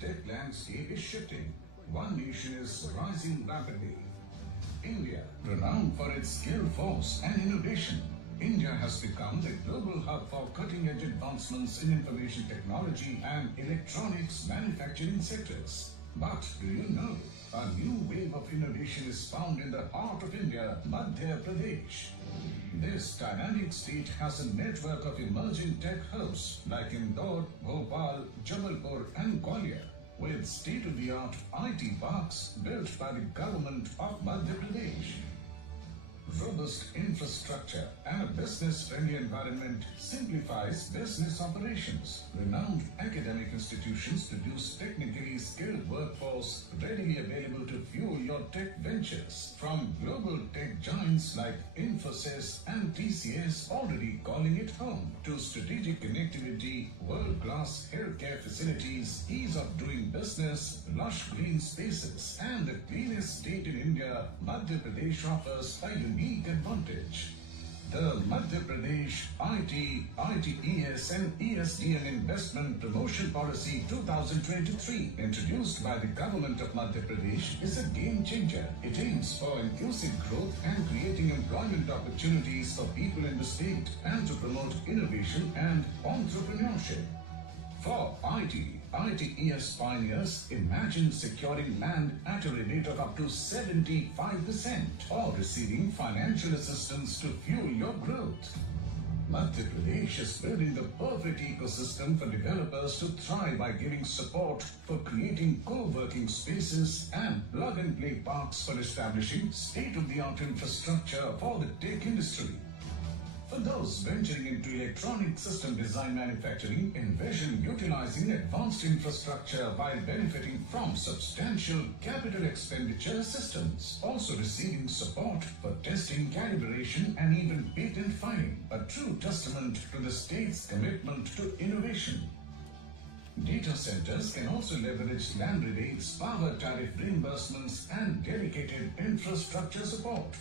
tech landscape is shifting. One nation is rising rapidly. India, renowned for its skilled force and innovation, India has become the global hub for cutting-edge advancements in information technology and electronics manufacturing sectors. But do you know, a new wave of innovation is found in the heart of India, Madhya Pradesh. This dynamic state has a network of emerging tech hubs like Indore, Bhopal, Jabalpur and Gwalior, with state-of-the-art IT parks built by the government of Madhya Pradesh. Robust infrastructure and a business-friendly environment simplifies business operations. Renowned academic institutions produce technically skilled workforce readily available to fuel your tech ventures. From global tech giants like Infosys and TCS already calling it home, to strategic connectivity, world-class healthcare facilities, ease of doing business, lush green spaces, and the cleanest state in India, Madhya Pradesh offers a unique advantage. The Madhya Pradesh IT, ITES and ESDM Investment Promotion Policy 2023, introduced by the government of Madhya Pradesh, is a game changer. It aims for inclusive growth and creating employment opportunities for people in the state and to promote innovation and entrepreneurship. For ITES pioneers, imagine securing land at a rebate of up to 75% or receiving financial assistance to fuel your growth. Madhya Pradesh is building the perfect ecosystem for developers to thrive by giving support for creating co-working spaces and plug-and-play parks for establishing state-of-the-art infrastructure for the tech industry. For those venturing into electronic system design manufacturing, envision utilizing advanced infrastructure while benefiting from substantial capital expenditure assistance, also receiving support for testing, calibration and even patent filing, a true testament to the state's commitment to innovation. Data centers can also leverage land rebates, power tariff reimbursements and dedicated infrastructure support.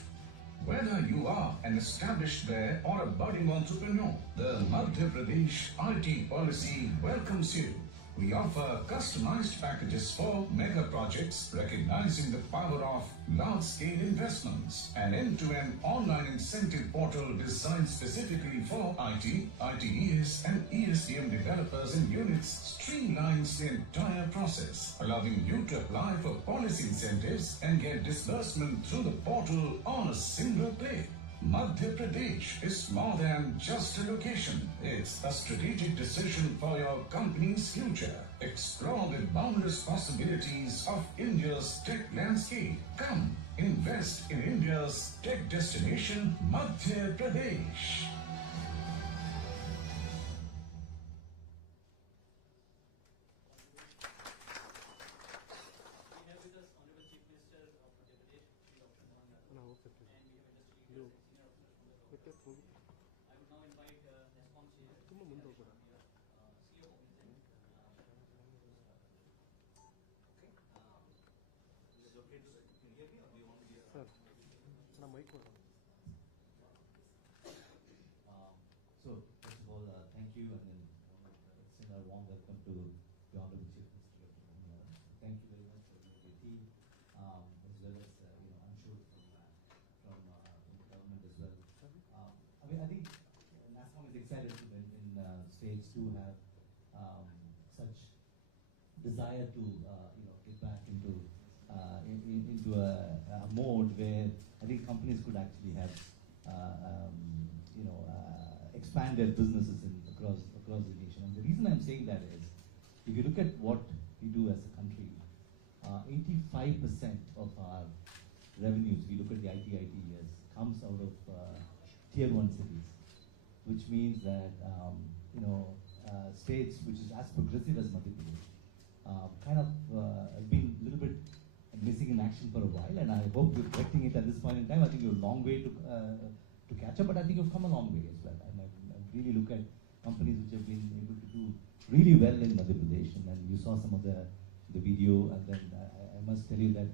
Whether you are an established player or a budding entrepreneur, the Madhya Pradesh IT policy welcomes you. We offer customized packages for mega projects, recognizing the power of large-scale investments. An end-to-end online incentive portal designed specifically for IT, ITES and ESDM developers and units streamlines the entire process, allowing you to apply for policy incentives and get disbursement through the portal on a single click. Madhya Pradesh is more than just a location. It's a strategic decision for your company's future. Explore the boundless possibilities of India's tech landscape. Come, invest in India's tech destination, Madhya Pradesh. So, first of all, thank you, and then extend a warm welcome to the Honorable Chief Minister of India. Thank you very much for the team, as well as I'm sure from the government as well. I think NASSCOM is excited in states to have such desire to get back into a mode where I think companies could actually have expand their businesses across the nation. And the reason I'm saying that is, if you look at what we do as a country, 85% of our revenues, we look at the ITES, comes out of tier 1 cities, which means that states which is as progressive as Madhya Pradesh has been a little bit missing in action for a while, and I hope you're correcting it at this point in time. I think you're a long way to catch up, but I think you've come a long way as well. And I really look at companies which have been able to do really well in Madhya Pradesh, and you saw some of the video, and then I must tell you that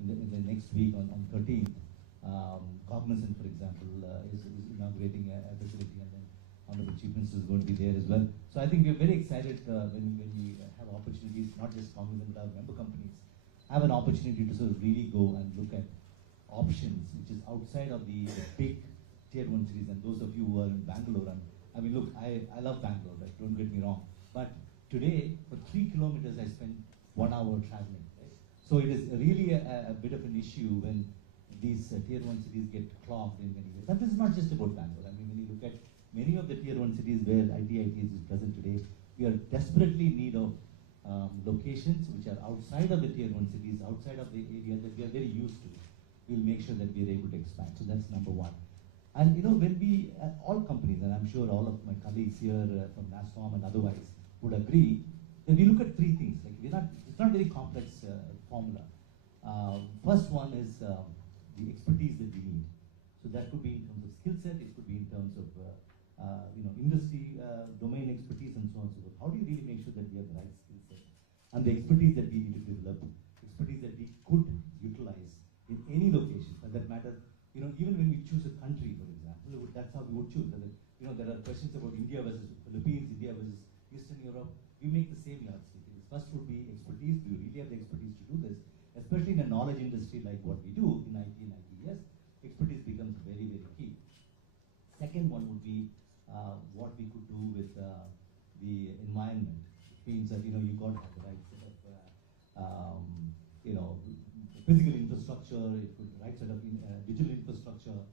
in the next week on 13th, Cognizant, for example, is inaugurating a facility, and then Honorable Chief Minister is going to be there as well. So I think we're very excited when we have opportunities, not just Cognizant, but our member companies, have an opportunity to sort of really go and look at options which is outside of the big tier 1 cities. And those of you who are in Bangalore, and I mean, look, I love Bangalore, right? Don't get me wrong. But today, for 3 kilometers, I spend 1 hour traveling. Right? So it is really a bit of an issue when these tier 1 cities get clogged in many ways. And this is not just about Bangalore. I mean, when you look at many of the tier 1 cities where ITITs is present today, we are desperately in need of locations which are outside of the tier 1 cities, outside of the areas that we are very used to. We'll make sure that we are able to expand. So that's number one. And you know, when we, all companies, and I'm sure all of my colleagues here from NASSCOM and otherwise would agree, that we look at 3 things. Like it's not very complex formula. First one is the expertise that we need. So that could be in terms of skill set, it could be in terms of industry, domain expertise, and so on and so forth. How do you really make sure that we have the right skill set and the expertise that we need to develop, expertise that we could utilize in any location, for that matter? You know, even when we choose a country, for example, that's how we would choose. You know, there are questions about India versus Philippines, India versus Eastern Europe. We make the same yardstick. First would be expertise. Do you really have the expertise to do this? Especially in a knowledge industry like what we do in IT and ITES, expertise becomes very, very key. Second one would be what we could do with the environment. It means that, you know, you've got to have the right set of, physical infrastructure, it could right set of digital infrastructure,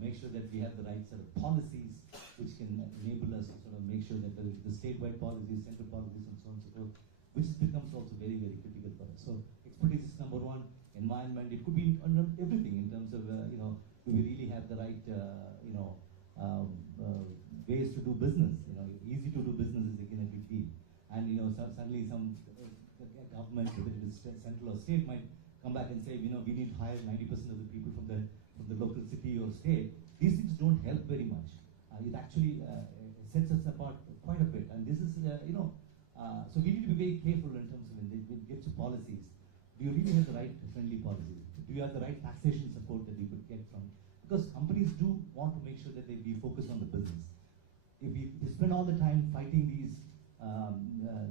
make sure that we have the right set of policies which can enable us to sort of make sure that the statewide policies, central policies, and so on and so forth, which becomes also very, very critical for us. So expertise is number one. Environment, it could be under everything in terms of, do we really have the right, ways to do business? You know, easy to do business is again a big deal. And, you know, suddenly some government, whether it is central or state, might come back and say, you know, we need to hire 90% of the people from the local city or state. These things don't help very much. It actually sets us apart quite a bit. And this is, so we need to be very careful in terms of when it gets to policies. Do you really have the right friendly policies? Do you have the right taxation support that you could get from? Because companies do want to make sure that we focus on the business. If we spend all the time fighting these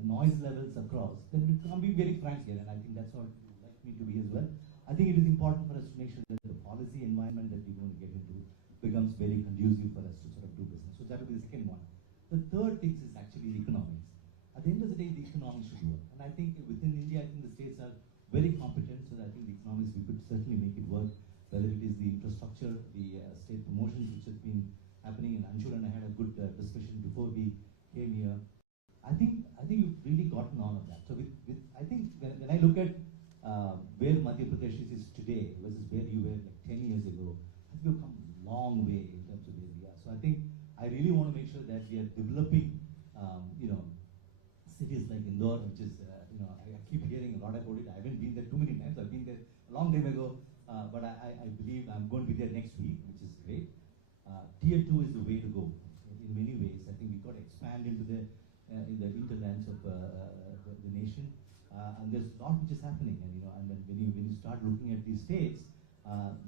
noise levels across, then I'll be very frank here, and I think that's what you would like me to be as well. I think it is important for us to make sure that the policy environment that we're going to get into becomes very conducive for us to sort of do business. So that will be the second one. The third thing is actually the economics. At the end of the day, the economics should work. And I think within India, I think the states are very competent, so I think the economics, we could certainly make it work, whether it is the infrastructure, the state promotions, which has been happening, and Anshul and I had a good discussion before we came here. I think you've really gotten all of that. So I think when I look at where Madhya Pradesh is today versus where you were like 10 years ago, I think we've come a long way in terms of where we are. So I think I really want to make sure that we are developing, cities like Indore, which is, I keep hearing a lot about it. I haven't been there too many times. I've been there a long time ago, but I believe I'm going to be there next week, which is great. Tier 2 is the way to go in many ways. I think we've got to expand into the hinterlands of the nation, and there's a lot which is happening. And and then when you start looking at these states,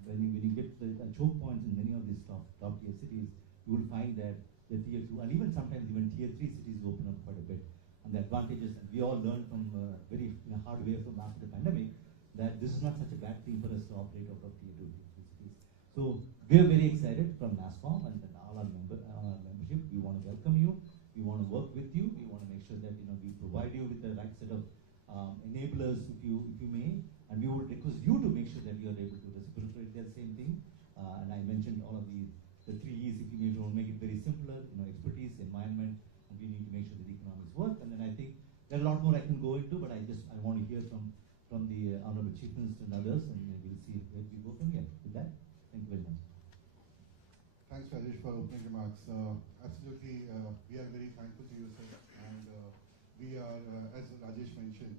when you get the choke points in many of these top tier cities, you will find that the tier 2 and even sometimes even tier 3 cities open up quite a bit. And the advantages, and we all learned from very hard way from after the pandemic, that this is not such a bad thing for us to operate out of tier 2 cities. So we are very excited from NASSCOM and all our membership. We want to welcome you. We want to work with you. We want to make sure that we provide you with the right set of enablers, if you may, and we would request you to make sure that you are able to reciprocate that same thing. And I mentioned all of the 3 E's. If you may make it very simpler, expertise, environment, and we need to make sure that the economics work. And then I think there are a lot more I can go into, but I want to hear from the Honorable Chief Minister and others, and we'll see where we go from here. With that, thank you very much. Thanks, Rajesh, for opening remarks. Absolutely, we are very thankful to you, sir. And we are, as Rajesh mentioned,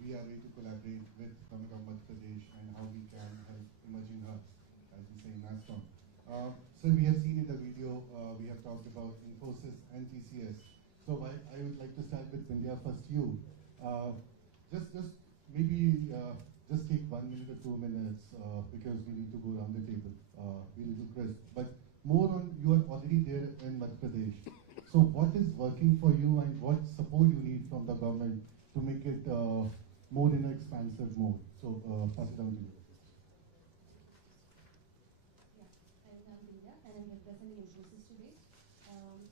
we are ready to collaborate with Government of Madhya Pradesh and how we can help emerging hubs, as we say in NASSCOM. So we have seen in the video, we have talked about Infosys and TCS. So I would like to start with India First You. Just maybe just take 1 minute or 2 minutes because we need to go around the table. We need to crisp. But more on you are already there in Madhya Pradesh. So what is working for you and what support you need from the government to make it more in an expansive mode? So pass it down to you. Yeah, I'm Dinda and I'm representing Infosys today.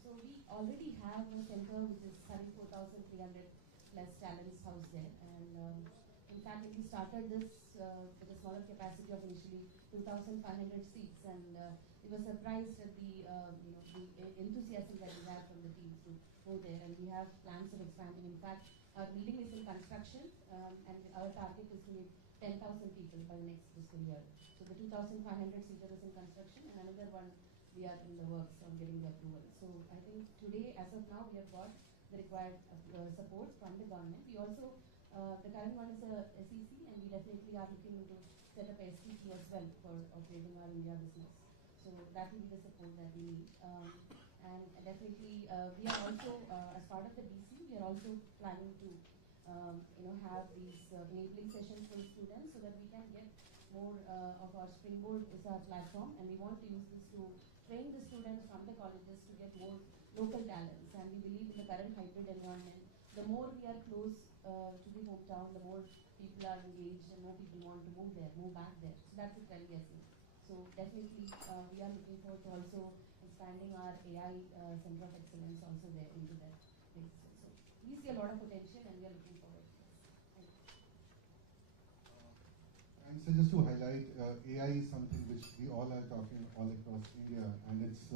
So we already have a center which is having 4,300 plus talents housed there, and in fact we started this with a smaller capacity of initially 2,500 seats, and we were surprised at the the enthusiasm that we have from the teams to go there, and we have plans of expanding. In fact, our building is in construction, and our target is to meet 10,000 people by next fiscal year. So the 2,500 seater is in construction, and another one we are in the works on getting the approval. So I think today, as of now, we have got the required support from the government. We also, the current one is a SEC, and we definitely are looking into set up a STC as well for operating our India business. So that will be the support that we need. And definitely, we are also, as part of the DC, we are also planning to have these enabling sessions for students so that we can get more of our Springboard is our platform, and we want to use this to train the students from the colleges to get more local talents. And we believe in the current hybrid environment, the more we are close to the hometown, the more people are engaged and more people want to move there, move back there. So that's the trend we are seeing. So definitely we are looking forward to also expanding our AI Center of Excellence also there into that place. So we see a lot of potential and we are looking forward to this. Thank you. And so just to highlight, AI is something which we all are talking all across India, and it's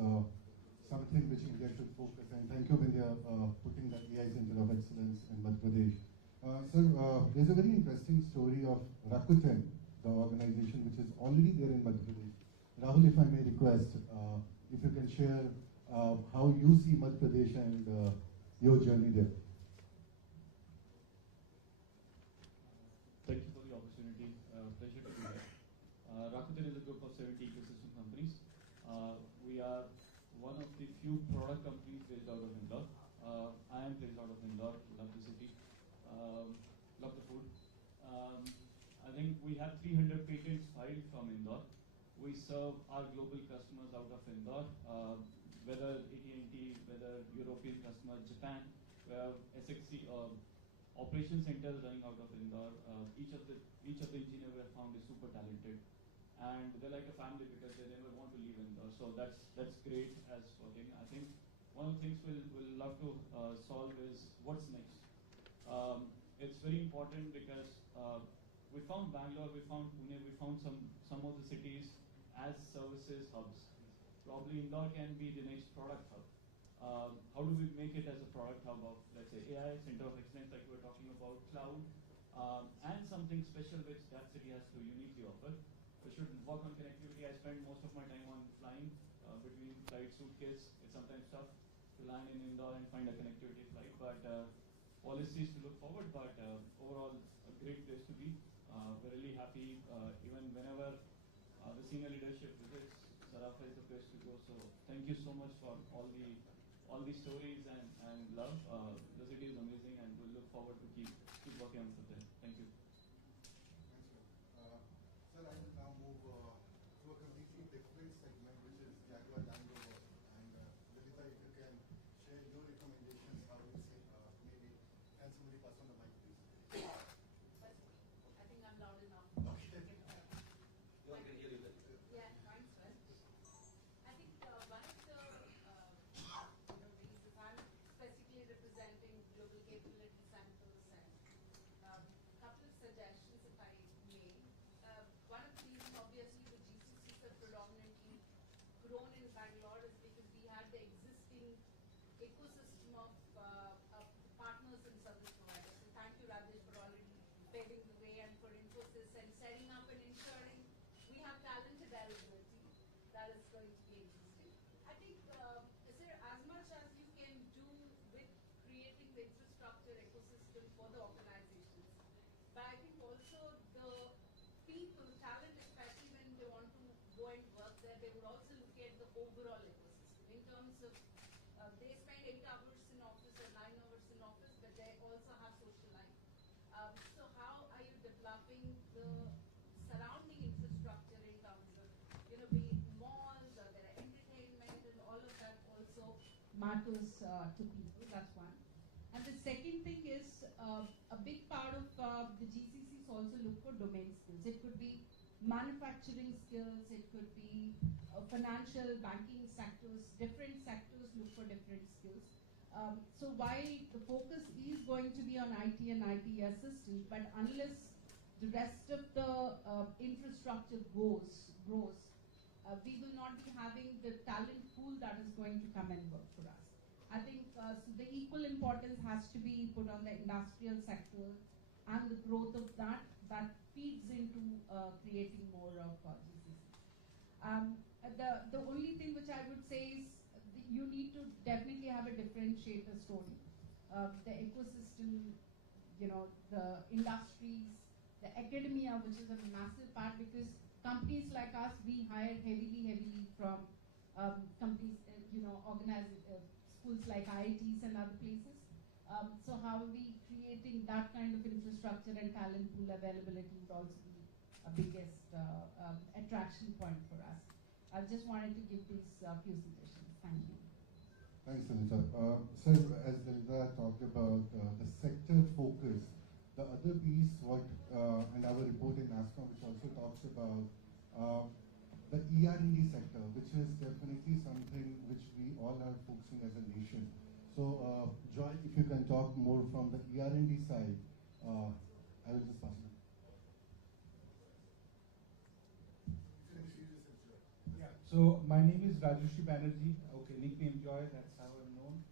something which India should focus. And thank you, Vidya, putting the AI Center of Excellence in Madhya Pradesh. Sir, there's a very interesting story of Rakuten, the organization which is already there in Madhya Pradesh. Rahul, if I may request, if you can share how you see Madhya Pradesh and your journey there. Thank you for the opportunity. Pleasure to be here. Rakuten is a group of 70 ecosystem companies. We are one of the few product companies based out of Indore. I am based out of Indore. Love the city. Love the food. I think we have 300 patents filed from Indore. We serve our global customers out of Indore, whether AT&T, whether European customers, Japan. We have SXC operation centers running out of Indore. Each of the engineers we have found is super talented, and they're like a family because they never want to leave Indore. So that's great as working. I think one of the things we'll love to solve is what's next. It's very important because we found Bangalore, we found Pune, we found some of the cities as services hubs. Probably Indore can be the next product hub. How do we make it as a product hub of, let's say, AI, Center of Excellence, like we were talking about, cloud, and something special which that city has to uniquely offer. We should work on connectivity. I spend most of my time on flying between flight suitcase. It's sometimes tough to land in Indore and find a connectivity flight, but policies to look forward, but overall a great place to be. We're really happy even whenever the senior leadership visits, Sarafa is the place to go. So thank you so much for all the stories and love. The city is amazing, and we'll look forward to keep working on it there. Thank you. Thanks, sir. Sir, I will now move to a completely different segment, which is Jaguar Land Rover. And Lilita, if you can share your recommendations, how you see, maybe can somebody pass on the mic, please? But I think I'm loud enough. Okay. You all can hear you well. Yeah, thanks, man. I think one of the reasons I'm specifically representing global capability centers, and a couple of suggestions, if I may. One of the reasons, obviously, the GCCs have predominantly grown in Bangalore is because we had the existing ecosystem of partners and service providers. So thank you, Rajesh, for already paving the way, and for Infosys and setting up and ensuring we have talent availability that is going to be existing. I think, is there as much as you can do with creating the infrastructure ecosystem for the organizations, but I think also the people, talent, especially when they want to go and work there, they would also look at the overall ecosystem in terms of they spend 8 hours in office or 9 hours in office, but they also have social life. So how are you developing the surrounding infrastructure in terms of, be it malls or there are entertainment matters to people. That's one. And the second thing is a big part of the GCCs also look for domain skills. It could be manufacturing skills, it could be financial, banking sectors, different sectors look for different skills. So while the focus is going to be on IT and IT assistance, but unless the rest of the infrastructure grows, we will not be having the talent pool that is going to come and work for us. I think so the equal importance has to be put on the industrial sector and the growth of that feeds into creating more of GCC. The only thing which I would say is you need to definitely have a differentiator story. The ecosystem, the industries, the academia, which is a massive part, because companies like us, we hire heavily from companies, schools like IITs and other places. So how are we creating that kind of infrastructure and talent pool availability would also be a biggest attraction point for us. I just wanted to give these few suggestions. Thank you. Thanks, Lalita. So as Lalita talked about the sector focus, the other piece, and our report in NASCOM, which also talks about the ER&D sector, which is definitely something which we all are focusing as a nation. So, Joy, if you can talk more from the ER&D side, I will just pass it. Yeah. So my name is Rajushri Banerjee. Okay, nickname Joy. That's how I'm known.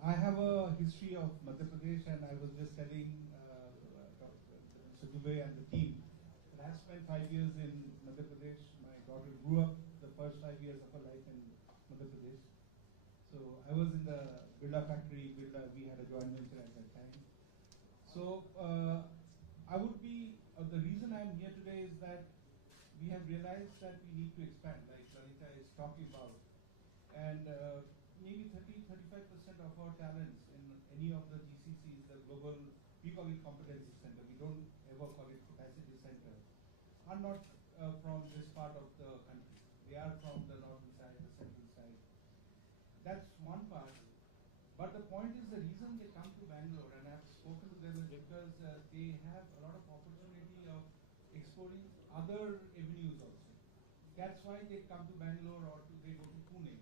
I have a history of Madhya Pradesh, and I was just telling Mr. Dubey and the team that I spent 5 years in Madhya Pradesh. My daughter grew up the first 5 years of her life in Madhya Pradesh. So I was in the Birla factory. We had a joint venture at that time. So I would be, the reason I'm here today is that we have realized that we need to expand, like Lalita is talking about. And maybe 30-35% of our talents in any of the GCCs, the global, we call it competency center, we don't ever call it capacity center, are not from this part of the country. They are from the northern side, the central side. That's one part. But the point is, the reason they come to Bangalore, and I've spoken to them, is because they have a lot of opportunity of exploring other avenues also. That's why they come to Bangalore or they go to Pune.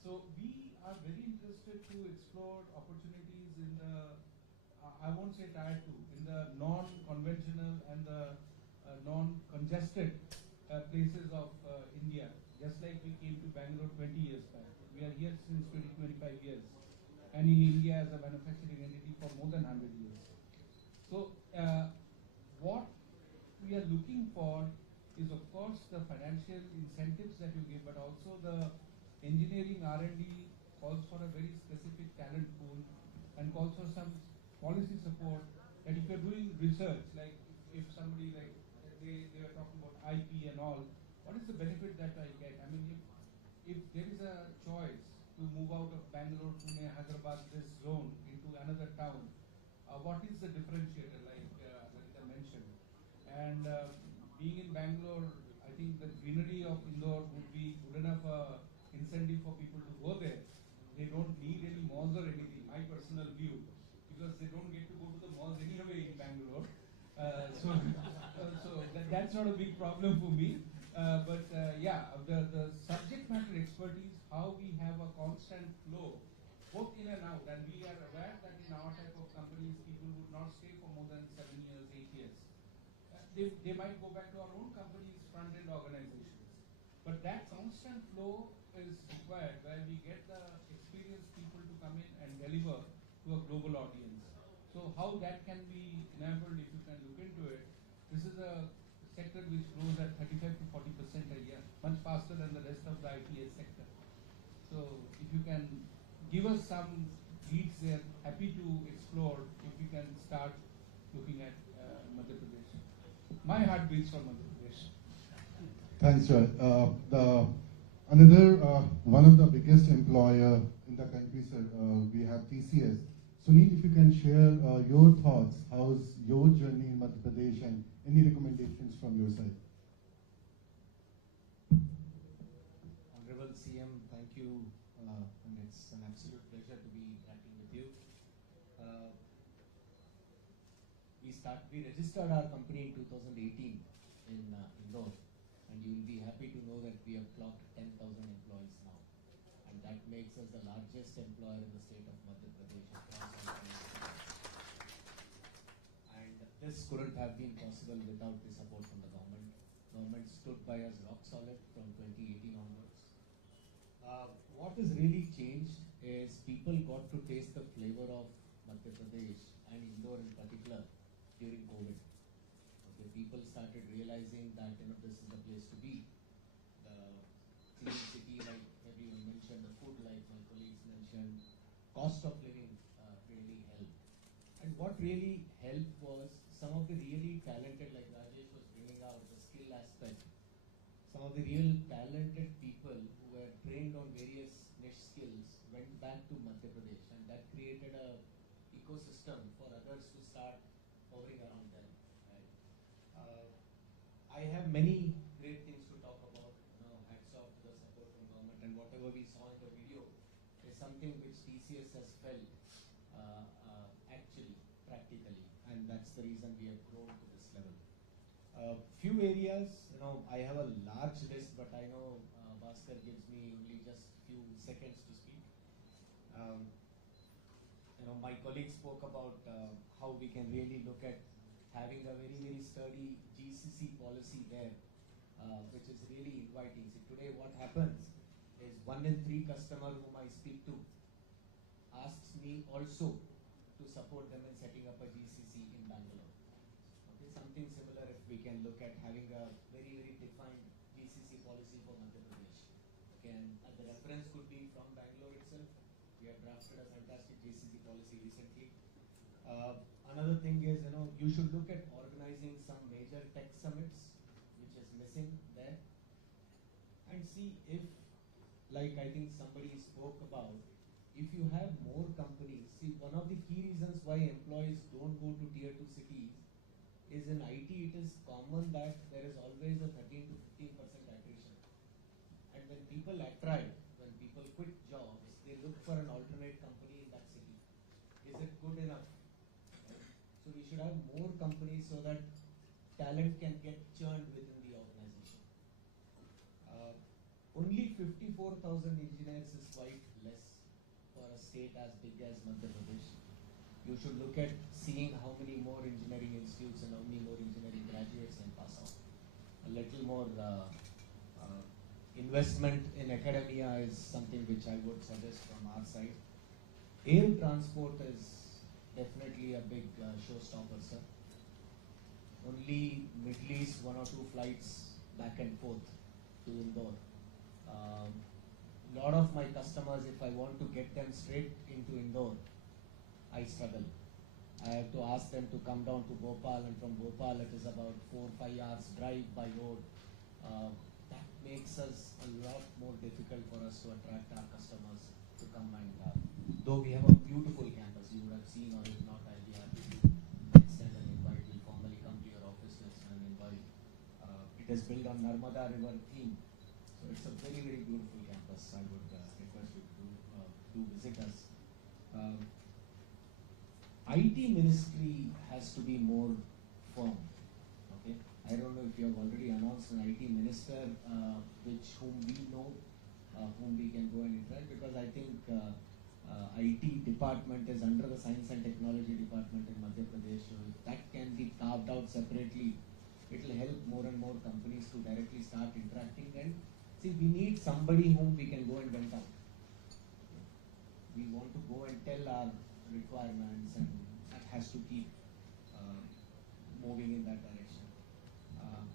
So we are very interested to explore opportunities in the, I won't say tier 2, in the non-conventional and the non-congested places of India. Just like we came to Bangalore 20 years back. We are here since 25 years. And in India as a manufacturing entity for more than 100 years. So what we are looking for is, of course, the financial incentives that you give, but also the engineering R&D calls for a very specific talent pool and calls for some policy support. That if you're doing research, like if somebody like they were talking about IP and all, what is the benefit that I get? I mean, if there is a choice to move out of Bangalore, Pune, Hyderabad, this zone into another town, what is the differentiator, like Lalita mentioned? And being in Bangalore, I think the greenery of Indore would be good enough incentive for people to go there. They don't need any malls or anything, my personal view, because they don't get to go to the malls anyway in Bangalore. So that's not a big problem for me. But the subject matter expertise, how we have a constant flow, both in and out, and we are aware that in our type of companies, people would not stay for more than 7 years, 8 years. They might go back to our own company's front-end organizations. But that constant flow is required where we get the experienced people to come in and deliver to a global audience. So how that can be enabled, if you can look into it, this is a sector which grows at 35 to 40% a year, much faster than the rest of the ITS sector. So if you can give us some leads there, happy to explore if we can start looking at Madhya Pradesh. My heart beats for Madhya Pradesh. Thanks, Joy. Another one of the biggest employer in the country, sir, we have TCS. Sunil, if you can share your thoughts, how's your journey in Madhya Pradesh and any recommendations from your side? Honorable CM, thank you and it's an absolute pleasure to be interacting with you. We registered our company in 2018 in Indore, and you will be happy to know that we have clocked 10,000 employees now, and that makes us the largest employer in the state of Madhya Pradesh across all states. And this couldn't have been possible without the support from the government. Government stood by us rock solid from 2018 onwards. What has really changed is people got to taste the flavor of Madhya Pradesh and Indore in particular during COVID. Okay, people started realizing that this is the place to be. The clean city, like everyone mentioned, the food, like my colleagues mentioned, cost of living really helped. And what really helped was some of the really talented, like Rajesh was bringing out the skill aspect. Some of the real talented people who were trained on various niche skills went back to Madhya Pradesh, and that created a ecosystem for others to start hovering around them. Right? I have many great things to talk about. Hats off to the support from government, and whatever we saw in the video is something which TCS has felt actually, practically, and that's the reason we have grown to this level. Few areas, I have a large list, but I know Bhaskar gives me only just few seconds to speak. My colleague spoke about how we can really look at having a very, very sturdy GCC policy there, which is really inviting. See, today what happens is 1 in 3 customer whom I speak to asks me also to support them in setting up a GCC in Bangalore. Okay, something similar if we can look at having a very, very defined GCC policy for Madhya Pradesh. Okay, and the reference could be from Bangalore itself. We have drafted a fantastic GCC policy recently. Another thing is, you should look at organizing some major tech summits, which is missing there, and see if, like I think somebody spoke about, if you have more companies. See, one of the key reasons why employees don't go to tier 2 cities is in IT it is common that there is always a 13 to 15% attrition, and when people attrite, when people quit jobs, they look for an alternate company in that city. Is it good enough? So we should have more companies so that talent can get churned within the organization. Only 54,000 engineers is quite less for a state as big as Madhya Pradesh. You should look at seeing how many more engineering institutes and how many more engineering graduates can pass out. A little more investment in academia is something which I would suggest from our side. Air transport is definitely a big showstopper, sir. Only Middle East 1 or 2 flights back and forth to Indore. Lot of my customers, if I want to get them straight into Indore, I struggle. I have to ask them to come down to Bhopal, and from Bhopal it is about 4-5 hours drive by road. That makes us a lot more difficult for us to attract our customers to come and though we have a beautiful campus, you would have seen, or if not, I'll be happy to extend an invite. We'll formally come to your office to extend an invite. It is built on Narmada River theme, so it's a very, very beautiful campus. I would request you to visit us. IT ministry has to be more firm. Okay, I don't know if you have already announced an IT minister, whom we know, whom we can go and interact, because I think IT department is under the Science and Technology department in Madhya Pradesh. So if that can be carved out separately, it will help more and more companies to directly start interacting. And see, we need somebody whom we can go and vent out. We want to go and tell our requirements, and that has to keep moving in that direction.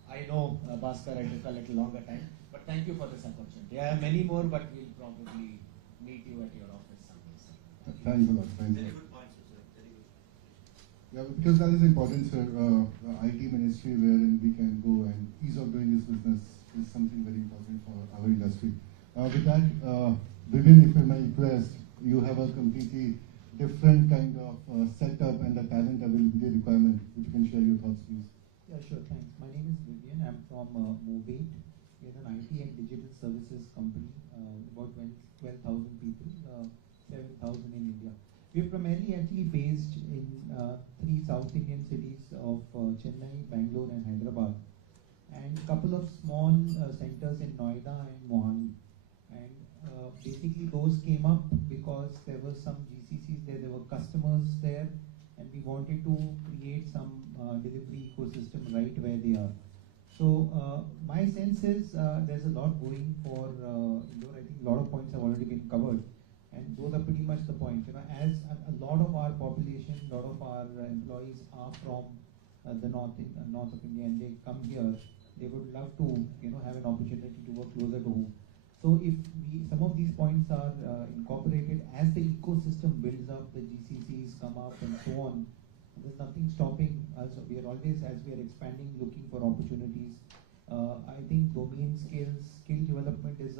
I know, Bhaskar, I took a little longer time, but thank you for this opportunity. I have many more, but we'll probably meet you at your office someday, sir. Thanks a lot. Thanks a Very lot. good points, sir. Very good. Yeah, because that is important, sir. The IT ministry wherein we can go and ease of doing this business is something very important for our industry. With that, Vivian, if I may request, you have a completely different kind of setup and the talent availability requirement, which you can share your thoughts, please. Yeah, sure, thanks. My name is Vivian. I'm from Movate. We're an IT and digital services company, about 12,000 people. South Indian cities of Chennai, Bangalore and Hyderabad, and a couple of small centers in Noida and Mohali. And basically those came up because there were some GCCs there were customers there, and we wanted to create some delivery ecosystem right where they are. So my sense is there's a lot going for Indore. I think a lot of points have already been covered, and those are pretty much the points. You know, as a lot of our population, a lot of our employees are from the north of India, and they come here, they would love to have an opportunity to work closer to home. So if some of these points are incorporated as the ecosystem builds up, the GCCs come up and so on, there's nothing stopping us. We are always, as we are expanding, looking for opportunities. I think domain skill development is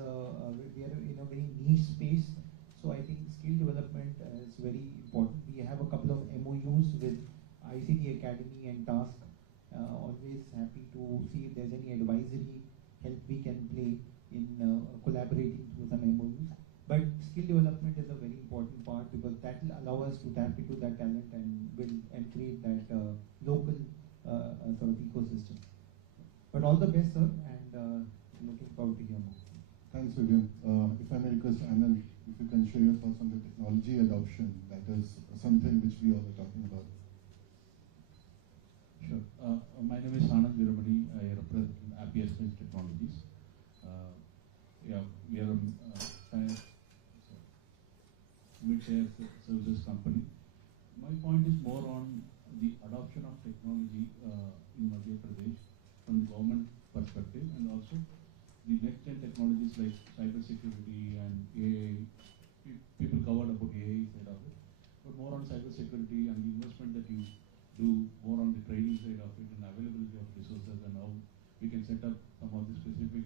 we are in a very niche space. So I think skill development is very important. We have a couple of MOUs with ICT Academy and Task. Always happy to see if there's any advisory help we can play in collaborating through some MOUs. But skill development is a very important part, because that will allow us to tap into that talent and build and create that local sort of ecosystem. But all the best, sir, and looking forward to hear more. Thanks, Vivian. If I may request Anand, if you can share your thoughts on the technology adoption, that is something which we all are talking about. Sure. My name is Anand Viramani. I represent Appier Space Technologies. We are a mid-share services company. My point is more on the adoption of technology in Madhya Pradesh from the government perspective, and also the next-gen technologies like cybersecurity and AI. People covered about AI side of it, but more on cybersecurity and the investment that you do, more on the training side of it and availability of resources, and how we can set up some of the specific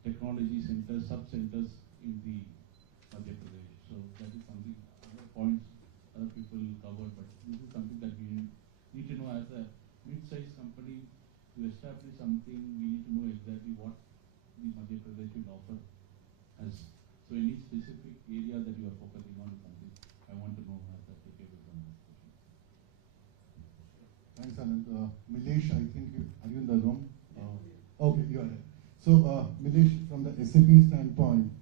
technology centers, sub-centers in the Madhya Pradesh. So that is something, other points other people covered, but this is something that we need to know as a mid-sized company. To establish something, we need to know exactly what the Madhya Pradesh will offer us. So any specific area that you are focusing on is something I want to know as a takeaway from this question. Thanks, Anand. Milesh, I think are you in the room? Okay, you are here. So, Milesh, from the SAP standpoint,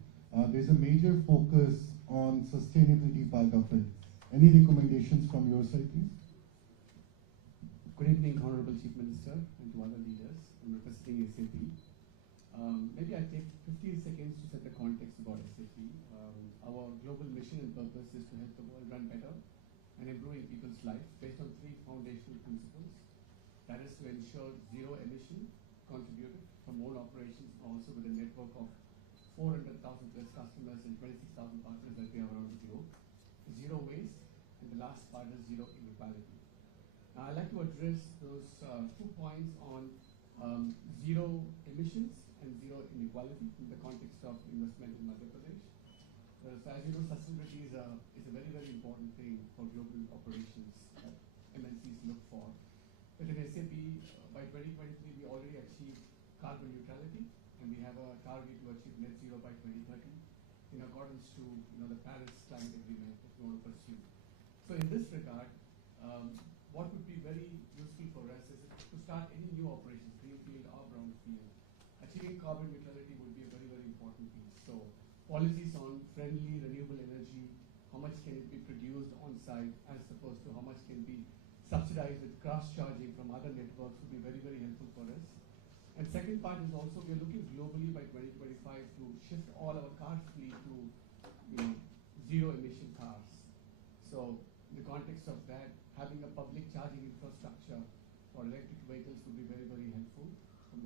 there's a major focus on sustainability part of it. Any recommendations from your side, please? Good evening, Honorable Chief Minister, and to other leaders. I'm representing SAP. Maybe I take 15 seconds to set the context about SAP. Our global mission and purpose is to help the world run better and improving people's life based on 3 foundational principles. That is to ensure zero emission contributed from own operations, also with a network of 400,000 plus customers and 26,000 partners that we have around the globe. Zero waste, and the last part is zero inequality. Now, I'd like to address those 2 points on zero emissions and zero inequality in the context of investment in Madhya Pradesh. So as you know, sustainability is a very, very important thing for global operations that MNCs look for. But in SAP, by 2023, we already achieved carbon neutrality, and we have a target to achieve net zero by 2030 in accordance to the Paris Climate Agreement that we want to pursue. So in this regard, what would be very useful for us is to start any new operations, greenfield or brownfield. Achieving carbon neutrality would be a very, very important piece. So policies on friendly renewable energy, how much can it be produced on site as opposed to how much can be subsidized with cross-charging from other networks would be very, very helpful for us. And second part is also we are looking globally by 2025 to shift all our car fleet to zero emission cars. So in the context of that, having a public charging infrastructure for electric vehicles would be very, very helpful from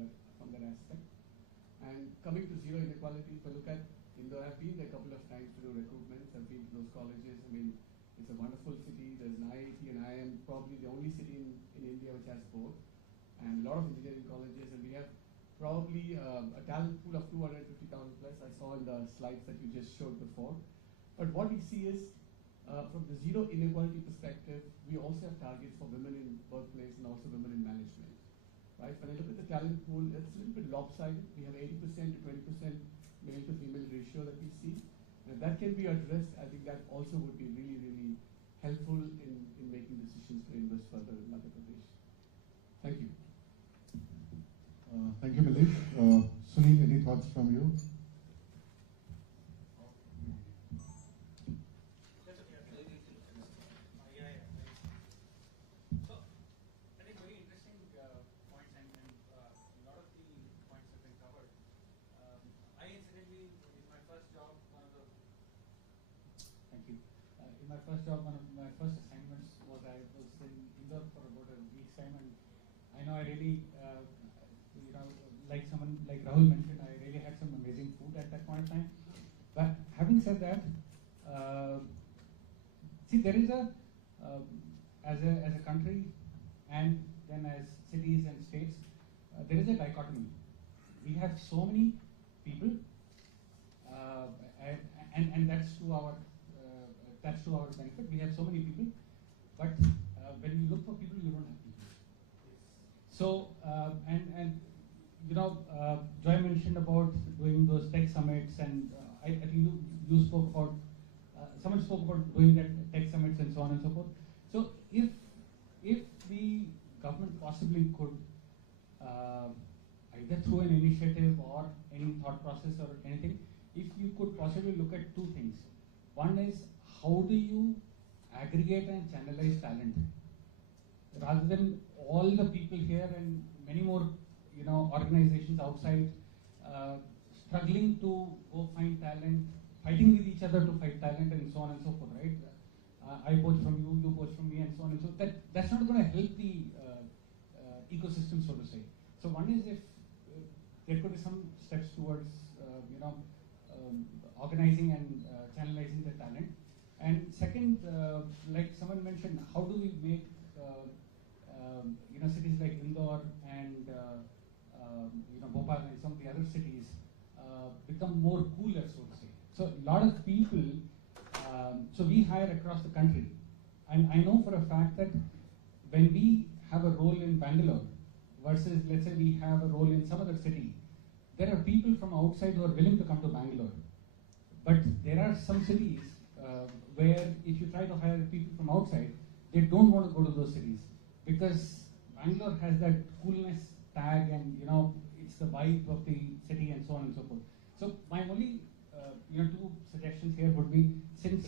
that aspect. And coming to zero inequality, if I look at Indore, I've been there a couple of times to do recruitments. I've been to those colleges. I mean, it's a wonderful city. There's an IIT, and I am probably the only city in India which has both, and a lot of engineering colleges, and we have probably a talent pool of 250,000 plus. I saw in the slides that you just showed before. But what we see is, from the zero inequality perspective, we also have targets for women in workplace and also women in management. Right? When I look at the talent pool, it's a little bit lopsided. We have 80% to 20% male to female ratio that we see. And if that can be addressed, I think that also would be really, really helpful in making decisions to invest progress further in Madhya Pradesh. Thank you. Thank you, Malik. Sunil, any thoughts from you? In my first job, one of my first assignments was I was in Indore for about a week's time, and I know I really, like someone like Rahul mentioned, I really had some amazing food at that point of time. But having said that, see, there is as a country and then as cities and states, there is a dichotomy. We have so many people, and that's to our benefit. We have so many people, but when you look for people, you don't have people. So, Joy mentioned about doing those tech summits, and I think you spoke about, someone spoke about doing that tech summits and so on and so forth. So, if the government possibly could, either through an initiative or any thought process or anything, if you could possibly look at two things. One is, how do you aggregate and channelize talent? Rather than all the people here and many more, organizations outside struggling to go find talent, fighting with each other to find talent, and so on and so forth, right? I poach from you, you poach from me, and so on and so forth. That's not going to help the ecosystem, so to say. So one is, if there could be some steps towards, organizing and channelizing the talent. And second, like someone mentioned, how do we make cities like Indore and Bhopal and some of the other cities become more cooler, so to say. So a lot of people, so we hire across the country, and I know for a fact that when we have a role in Bangalore versus, let's say, we have a role in some other city, there are people from outside who are willing to come to Bangalore. But there are some cities where if you try to hire people from outside, they don't want to go to those cities because Bangalore has that coolness tag, and it's the vibe of the city and so on and so forth. So my only two suggestions here would be, since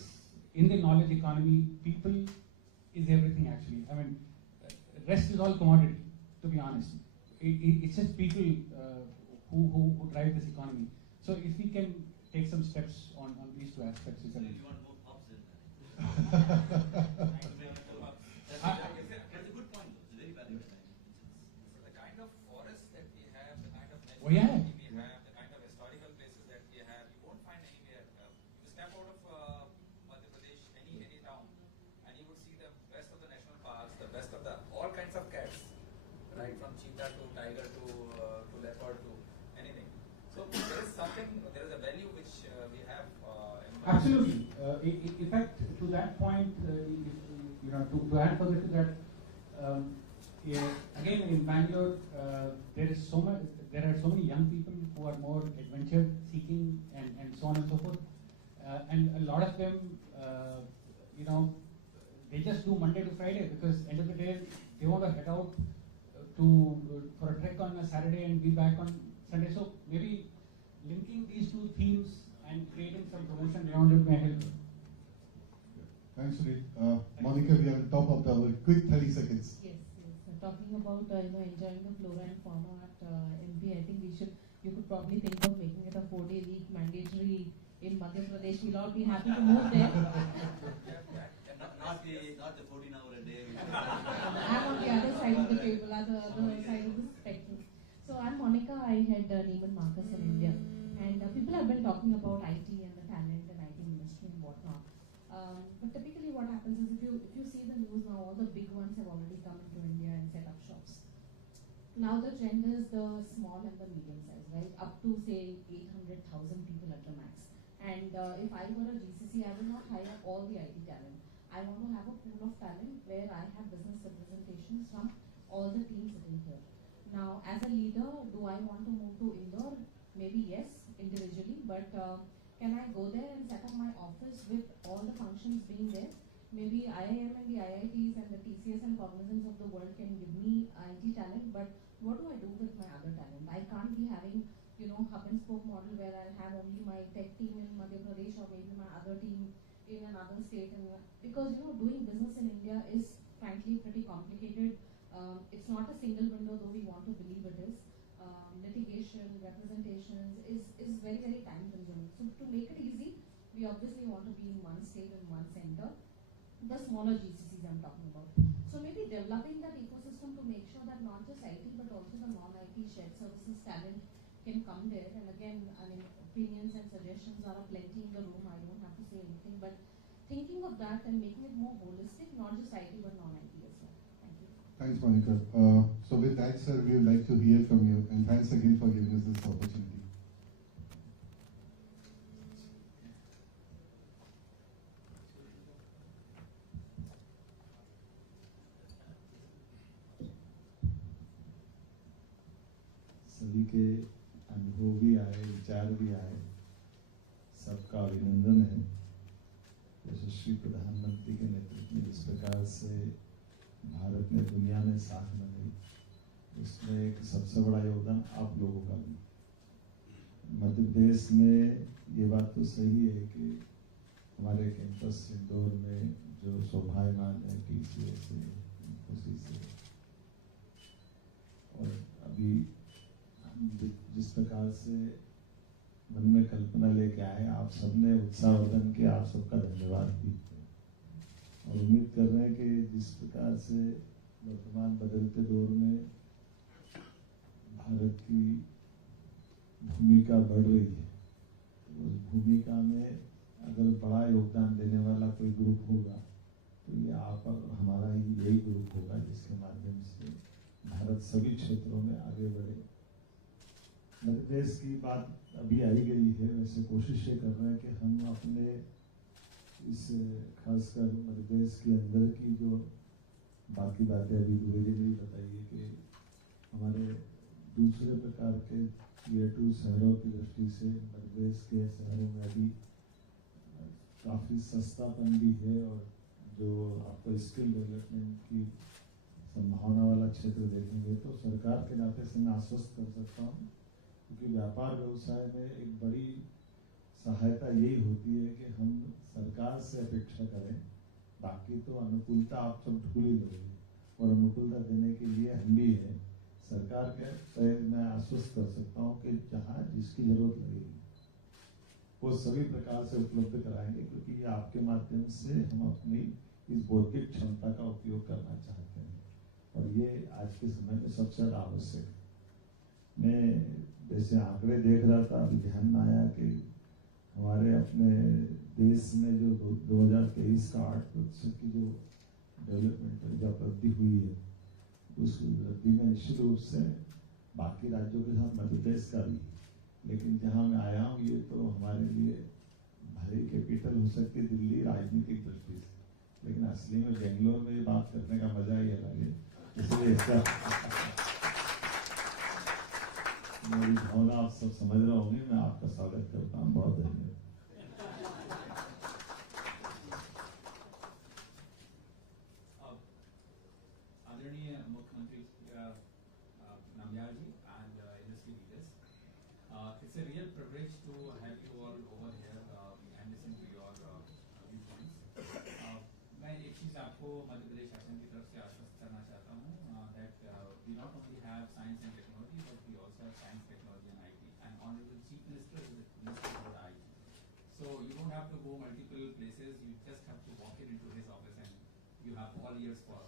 in the knowledge economy, people is everything actually. I mean, rest is all commodity, to be honest. It's just people who drive this economy. So if we can take some steps on these two aspects. So you want more pubs in there? That's a good point though. It's very valid. So the kind of forest that we have, the kind of Oh, yeah. we have, the kind of historical places that we have, you won't find anywhere. You step out of Madhya Pradesh, any town, and you would see the best of the national parks, the best of the all kinds of cats, right from cheetah to tiger to leopard to anything. So there is something, there is a value which we have. Absolutely. In fact, to that point, to add further to that, again in Bangalore, there are so many young people who are more adventure seeking and so on and so forth, and a lot of them, they just do Monday to Friday because end of the day they want to head out for a trek on a Saturday and be back on Sunday. So maybe linking these two themes and creating some promotion around it may help. Thanks, Sunil. Monica, we are on top of our quick 30 seconds. Yes. Talking about enjoying the flora and fauna at MP, I think you could probably think of making it a 4-day week mandatory in Madhya Pradesh. We'll all be happy to move there. Not the 14-hour a day. I'm on the other side of the table, other side of the spectrum. So I'm Monica. I head Neiman Marcus in India, and people have been talking about IT and the talent and IT industry and whatnot. But typically, what happens is if you see the news now, all the big ones have already come into India and set up shops. Now the trend is the small and the medium size, right? Up to say 800,000 people at the max. And if I were a GCC, I will not hire all the IT talent. I want to have a pool of talent where I have business representations from all the teams sitting here. Now, as a leader, do I want to move to Indore? Maybe yes, individually, but can I go there and set up my office with all the functions being there? Maybe IIM and the IITs and the TCS and cognizance of the world can give me IT talent, but what do I do with my other talent? I can't be having, hub and spoke model where I'll have only my tech team in Madhya Pradesh or maybe my other team in another state. And because, doing business in India is frankly pretty complicated. It's not a single window, though we want to believe it is. Litigation, representations is very, very time consuming. So to make it easy, we obviously want to be in one state and one center. The smaller GCCs I'm talking about. So maybe developing that ecosystem to make sure that not just IT but also the non-IT shared services talent can come there. And again, opinions and suggestions are plenty in the room. I don't have to say anything, but thinking of that and making it more holistic, not just IT but non-IT as well. Thank you. Thanks, Monica. So with that, sir, we would like to hear from you, and thanks again for giving us this opportunity. सभी के अनुभव भी आए, विचार भी आए, सबका अभिनंदन है। यशस्वी प्रधानमंत्री के नेतृत्व में जिस प्रकार से भारत ने दुनिया में साख बनाई, उसमें एक सबसे बड़ा योगदान आप लोगों का भी। मध्य प्रदेश में ये बात तो सही है कि हमारे कैंपस इंदौर में जो शोभायमान है TCS से, इन्फोसिस से, और अभी जिस प्रकार से मन में कल्पना लेके आए, आप सबने उत्साहवर्धन किया, आप सबका धन्यवाद भी। और उम्मीद कर रहे हैं कि जिस प्रकार से वर्तमान बदलते दौर में भारत की भूमिका बढ़ रही है, तो उस भूमिका में अगर बड़ा योगदान देने वाला कोई ग्रुप होगा तो ये आप और हमारा ही यही ग्रुप होगा, जिसके माध्यम से भारत सभी क्षेत्रों में आगे बढ़े। मध्य प्रदेश की बात अभी आई गई है, वैसे कोशिश ये कर रहे हैं कि हम अपने इस खासकर मध्य प्रदेश के अंदर की जो बाकी बातें अभी दुबे जी ने बताइए कि हमारे दूसरे प्रकार के Tier 2 शहरों की दृष्टि से मध्य प्रदेश के शहरों में अभी काफ़ी सस्तापन भी है, और जो आपको स्किल डेवलपमेंट की संभावना वाला क्षेत्र देखेंगे तो सरकार के नाते से मैं आश्वस्त कर सकता हूँ, क्योंकि व्यापार व्यवसाय में एक बड़ी सहायता यही होती है कि हम सरकार से अपेक्षा करें, बाकी तो अनुकूलता आप सब ढूंढ ही लोगे, और अनुकूलता देने के लिए हम भी हैं। सरकार के तहत मैं आश्वस्त कर सकता हूँ कि जहाँ जिसकी जरूरत लगेगी वो सभी प्रकार से उपलब्ध कराएंगे, क्योंकि ये आपके माध्यम से हम अपनी इस बौद्धिक क्षमता का उपयोग करना चाहते हैं, और ये आज के समय में सबसे ज़्यादा आवश्यक है। मैं जैसे आंकड़े देख रहा था, अभी ध्यान में आया कि हमारे अपने देश में जो 2023 का 8% की जो डेवलपमेंट जो उपलब्धि हुई है, उस उपलब्धि में निश्चित रूप से बाकी राज्यों के साथ मध्य प्रदेश का भी, लेकिन जहाँ मैं आया हूँ ये तो हमारे लिए भारी कैपिटल हो सकती है दिल्ली राजनीतिक दृष्टि से, लेकिन असली में बेंगलोर में ये बात करने का मजा ही अलग है। इसलिए इसका मेरी भावना आप सब समझ रहे होंगे, मैं आपका स्वागत करता हूँ। बहुत धन्यवाद। आदरणीय मुख्यमंत्री Nambiar ji and industry leaders, it's a real privilege to have you all over here and listen to your viewpoints. मैं एक चीज आपको मध्य प्रदेश शासन की तरफ से आश्वस्त करना चाहता हूँ that we not only have science and technology but we also have science, technology and IT, and Honorable Chief Minister is Minister for the IT. So you don't have to go multiple places, you just have to walk into his office and you have all ears for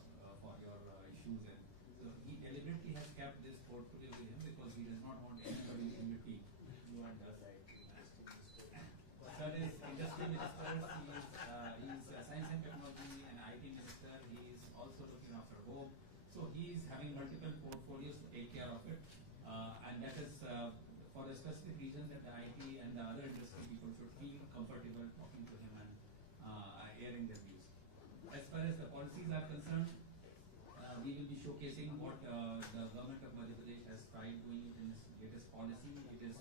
your issues. And so he deliberately has kept this portfolio with him because he does not want anybody in the team. You are just right. Sir is industry minister, he is science and technology and IT minister, he is also looking after home. So he is having multiple portfolios to take care of it, and that is for a specific reason that the IT and the other industry people should feel comfortable talking to him and airing their views. As far as the policies are concerned, we will be showcasing what the government of Madhya Pradesh has tried doing in its latest policy. It is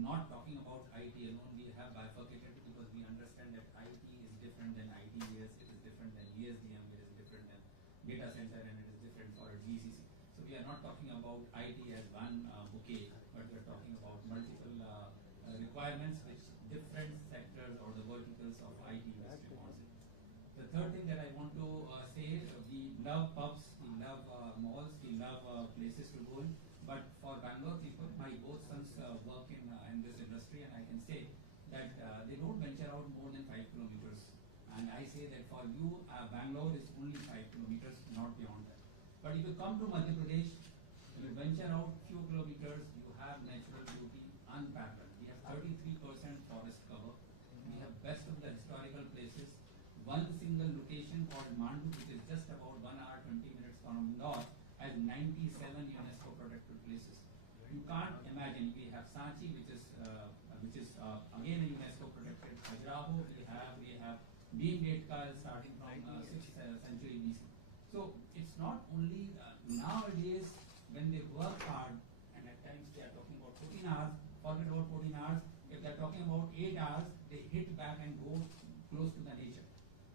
not talking about IT alone. We have bifurcated because we understand that IT is different than ITES, it is different than ESDM, it is different than data center and it is different for a GCC. So we are not talking about IT as one bouquet, but we are talking about multiple requirements which different sectors or the verticals of IT industry wants it. The third thing that I want to say, we love pubs, we love malls, we love places to go in. But for Bangalore people, my both sons work in this industry, and I can say that they don't venture out more than 5 kilometers. And I say that for you, Bangalore is only 5 kilometers, not beyond that. But if you come to Madhya Pradesh, you venture out few kilometers, you have natural beauty unparalleled. We have 33% forest cover. We have best of the historical places. One single location called Mandu, which is just about 1 hour 20 minutes from Indore, has 97 UNESCO protected places. You can't imagine. We have Sanchi, which is again a UNESCO protected. Khajuraho, we have Bhimbetka starting from 6th century BC. So it's not only nowadays when they work hard, and at times they are talking about 14 hours. Forget about 14 hours. If they are talking about 8 hours, they hit back and go close to the nature.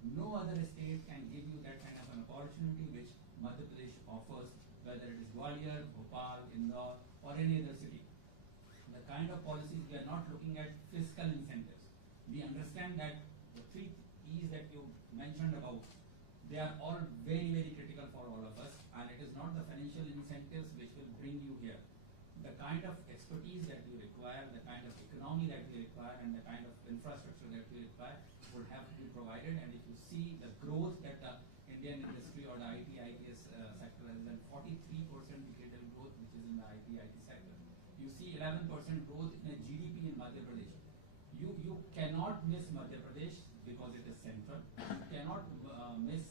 No other state can give you that kind of an opportunity which Madhya Pradesh offers, whether it is Gwalior, Bhopal, Indore, or any other city. The kind of policies, we are not looking at fiscal incentives. We understand that the 3 E's that you mentioned about, they are all very, very critical for all of us, and it is not the financial incentives which will bring you here. The kind of expertise that you require, the kind of economy that you require, and the kind of infrastructure that you require would have to be provided. And if you see the growth that the Indian industry or the ITS sector has done, 43% decadal growth which is in the IT sector. You see 11% growth in a GDP in Madhya Pradesh. You cannot miss Madhya Pradesh because it is central. You cannot miss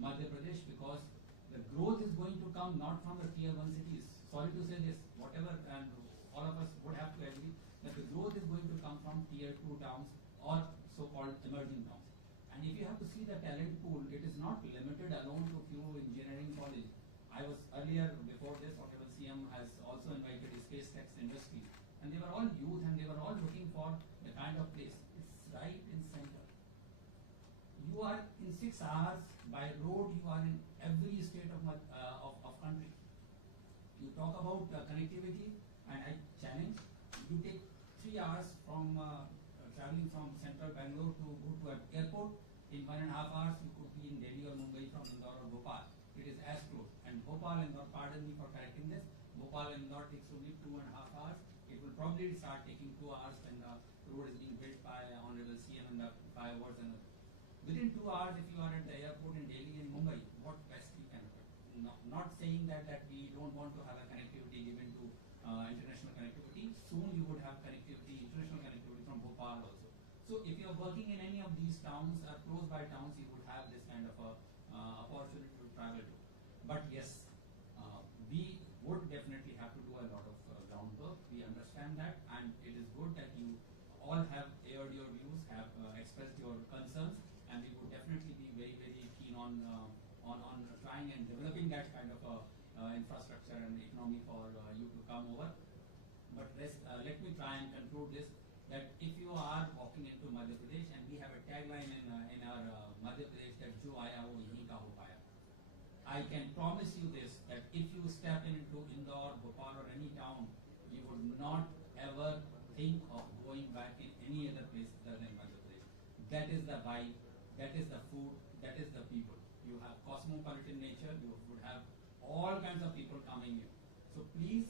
Madhya Pradesh because the growth is going to come not from the tier 1 cities. Sorry to say this, whatever, and all of us would have to agree that the growth is going to come from tier 2 towns or so-called emerging towns. And if you have to see the talent pool, it is not limited alone to few engineering college. I was earlier, before this, Honorable CM has also invited the space tech industry, and they were all youth and they were all looking for the kind of place. It's right in center. You are in 6 hours by road. You are in every state of country. You talk about connectivity, and I challenge. You take 3 hours from traveling from central Bangalore to go to an airport. In 1.5 hours, you could be in Delhi or Mumbai from Indore or Bhopal. It is as close. And Bhopal and Indore, pardon me for correcting this, Bhopal and Indore takes only 2.5 hours. It will probably start taking 2 hours when the road is being built by Honorable CM and the flyovers and within 2 hours, if you are at the airport in Delhi and Mumbai, what best you can do? Not saying that we don't want to have a connectivity given to international connectivity. Soon you would have connectivity, international connectivity from Bhopal also. So if you are working in any of these towns, close by towns, you would have this kind of opportunity to travel to. But yes, we would definitely have to do a lot of groundwork. We understand that, and it is good that you all have aired your views, have expressed your concerns, and we would definitely be very, very keen on trying and developing that kind of infrastructure and economy for you to come over. But let me try and conclude this, that if you are walking into Madhya Pradesh, and we have a tagline in our Madhya Pradesh that Jo aaya wo yahi ka ho paya. I can promise you this, that if you step into Indore, Bhopal or any town, you would not ever think of going back in any other place other than Madhya Pradesh. That is the vibe, that is the food, that is the people. You have cosmopolitan nature, you would have all kinds of people coming in. So please,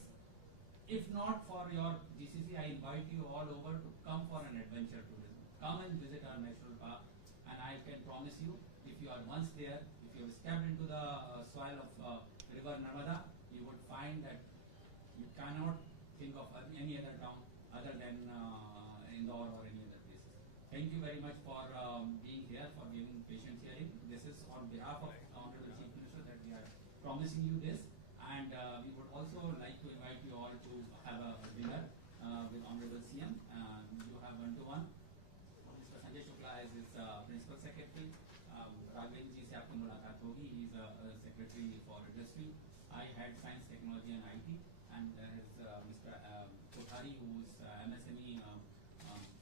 if not for your GCC, I invite you all over to come for an adventure tourism. Come and visit our national park, and I can promise you, if you are once there, if you have stepped into the soil of river Narmada, you would find that you cannot think of any other town other than Indore or any other places. Thank you very much for being here, for giving patient hearing. This is on behalf of Honorable Chief Minister that we are promising you this, and we would also like to invite you all to have a dinner with Honorable CM. You have one-to-one. Mr. Sanjay Shukla is his Principal Secretary. Raghavan ji se aapki mulaqat hogi. He is a Secretary for Industry. I had Science, Technology and IT, and there is Mr. Kothari, who is MSME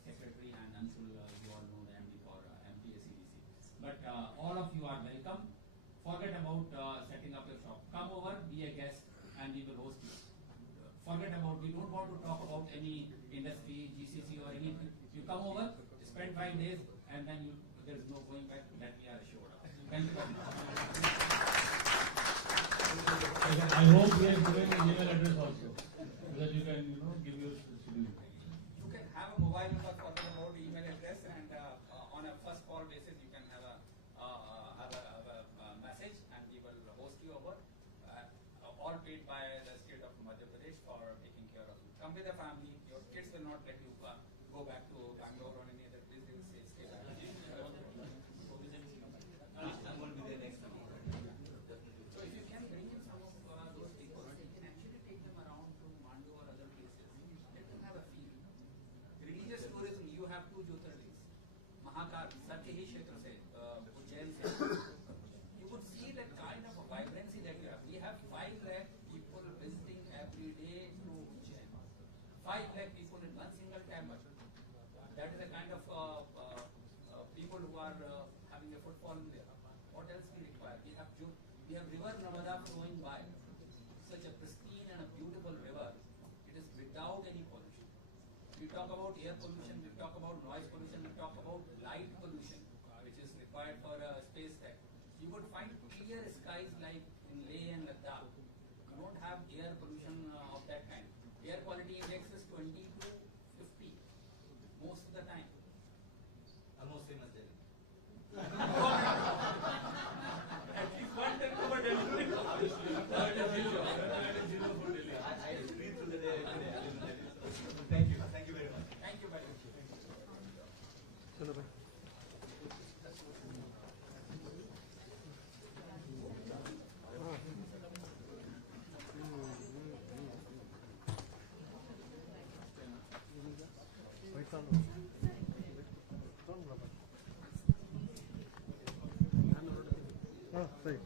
Secretary, and Anshul, you all know the MD for MPACDC. But all of you are welcome. Forget about setting up your shop. Come over, be a guest, and we will host you. Forget about, we don't want to talk about any industry, GCC or anything. You come over, spend 5 days, and then there's no going back, that we are assured of. Thank you very much. I hope we have given an email address also, so that you can, give your schedule. You can have a mobile number for the mode email address, and on a first call basis, you can have a message, and we will host you over. All paid by the state of Madhya Pradesh for taking care of you. Come with the family. Your kids will not let you go back to Bangalore or any other place. They will say stay back. I'm going to be there next time. So if you can bring in some of those people, you can actually take them around to Mandu or other places. Let them have a feel. Religious tourism, you have 2 Jyotirlings. Mahakal, Satyahi Kshetra se, Ujjain se. You would see that kind of a vibrancy that you have. We have 5 lakh people visiting every day to Ujjain. 5 lakh people in one single temple. That is the kind of people who are having a footfall in there. What else we require? We have river Narmada flowing by. Such a pristine and a beautiful river. It is without any pollution. We talk about air pollution, we talk about noise pollution, we talk about light pollution, which is required for space tech. You would find clear skies like in Leh and Ladakh. You don't have air pollution of that kind. Air quality index is 20 to 50 most of the time. Almost same as Delhi. At least 1 10 over Delhi. I read through the day every day. Thank you. Thank you very much. Thank you very much. Right.